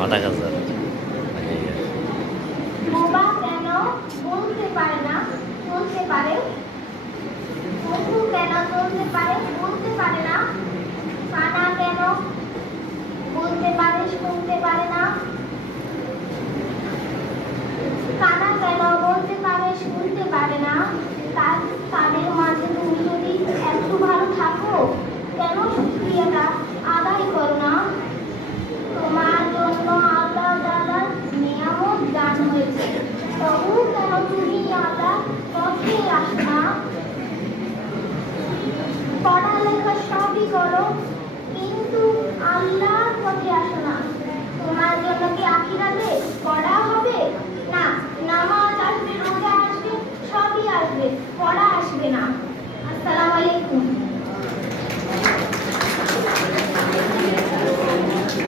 মাথা কাজা বোবা কেন বলতে পারে না, বলতে পারে? বন্ধু কেন বলতে পারে, বলতে পারে না? কানা কেন বলতে পারে, শুনতে পারে না? কানা কেন বলতে পারে, শুনতে পারে না? তাদের মাঝে তুমি যদি একটু ভালো থাকো, কেন শুক্রিয়াটা আদায় করো না? তোমার জন্য আল্লাহ তাআলার নিয়ামত দান হয়েছে, তবু কেন তুমি আল্লাহ পথে আসো না? পড়ালেখা সবই করো, কিন্তু আল্লাহর পথে আসো না। তোমার জন্য কি আখিরাতে পড়া হবে না? নামাজ আসবে, রোজা আসবে, সবই আসবে, পড়া আসবে না।